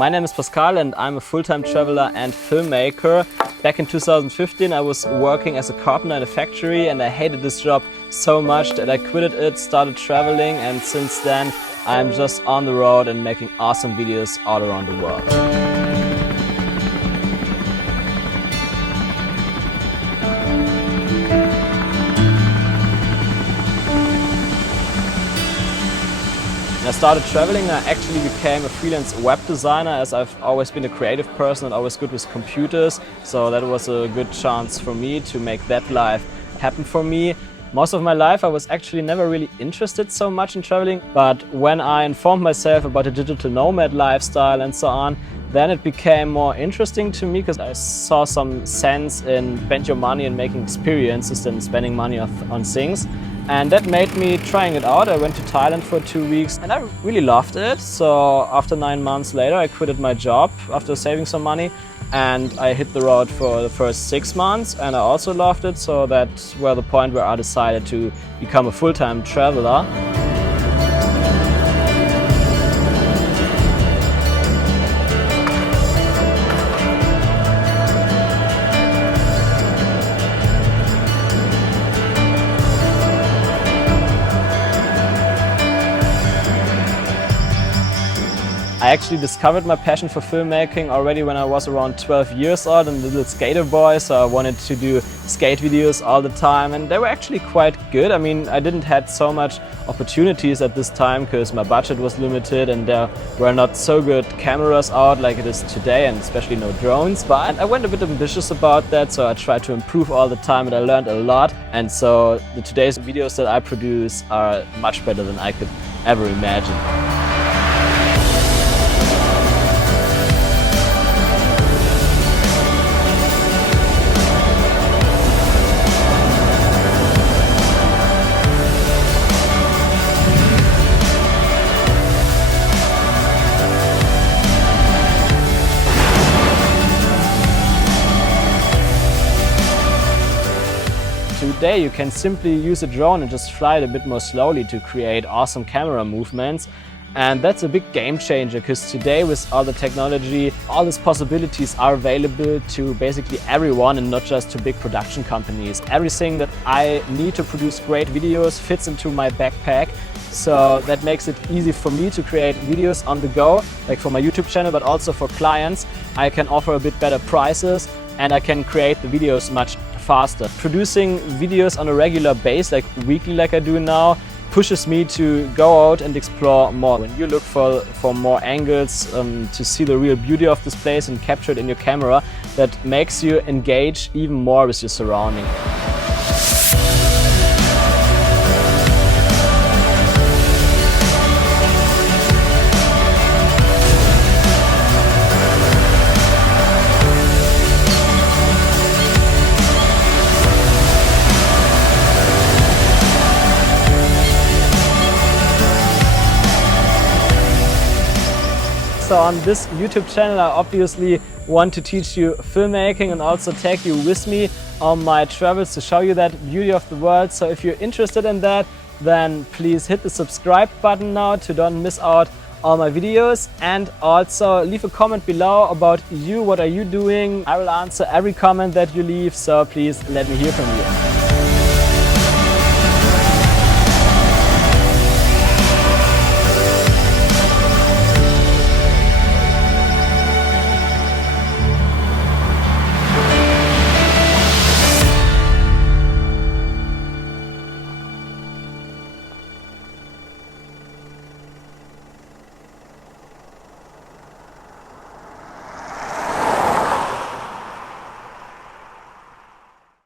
My name is Pascal and I'm a full-time traveler and filmmaker. Back in 2015 I was working as a carpenter in a factory and I hated this job so much that I quitted it, started traveling, and since then I'm just on the road and making awesome videos all around the world. When I started traveling, I actually became a freelance web designer, as I've always been a creative person and always good with computers. So that was a good chance for me to make that life happen for me. Most of my life I was actually never really interested so much in traveling, but when I informed myself about the digital nomad lifestyle and so on, then it became more interesting to me because I saw some sense in spend your money and making experiences than spending money on things. And that made me trying it out. I went to Thailand for 2 weeks and I really loved it. So after 9 months later, I quitted my job after saving some money and I hit the road for the first 6 months and I also loved it. So that's where the point where I decided to become a full-time traveler. I actually discovered my passion for filmmaking already when I was around 12 years old and a little skater boy, so I wanted to do skate videos all the time and they were actually quite good. I mean, I didn't have so much opportunities at this time because my budget was limited and there were not so good cameras out like it is today, and especially no drones, but I went a bit ambitious about that, so I tried to improve all the time and I learned a lot, and so today's videos that I produce are much better than I could ever imagine. Today you can simply use a drone and just fly it a bit more slowly to create awesome camera movements. And that's a big game changer because today with all the technology, all these possibilities are available to basically everyone and not just to big production companies. Everything that I need to produce great videos fits into my backpack. So that makes it easy for me to create videos on the go, like for my YouTube channel, but also for clients. I can offer a bit better prices and I can create the videos much faster. Producing videos on a regular basis, like weekly like I do now, pushes me to go out and explore more. When you look for more angles to see the real beauty of this place and capture it in your camera, that makes you engage even more with your surrounding. So on this YouTube channel I obviously want to teach you filmmaking and also take you with me on my travels to show you that beauty of the world. So if you're interested in that, then please hit the subscribe button now to don't miss out all my videos, and also leave a comment below about you, what are you doing. I will answer every comment that you leave, so please let me hear from you.